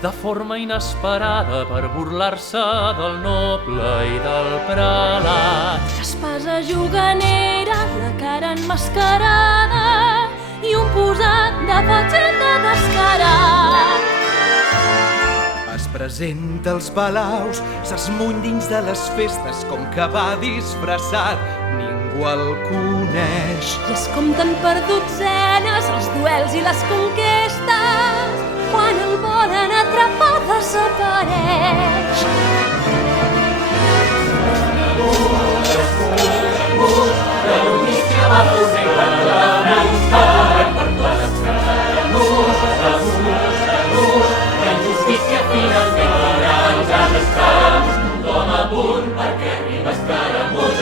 de forma inesperada per burlar-se del noble i del prelat. L'espasa juganera, la cara enmascarada i un posat de fatxenda descarat. Es presenta als palaus, s'esmuny dins de les festes com que va disfressat, ningú el coneix. I es compten per dotzenes els duels i les conquestes, quan el volen atrapar desapareix. Finalment, ja n'estamos, un home a punt, perquè arriba Escaramús,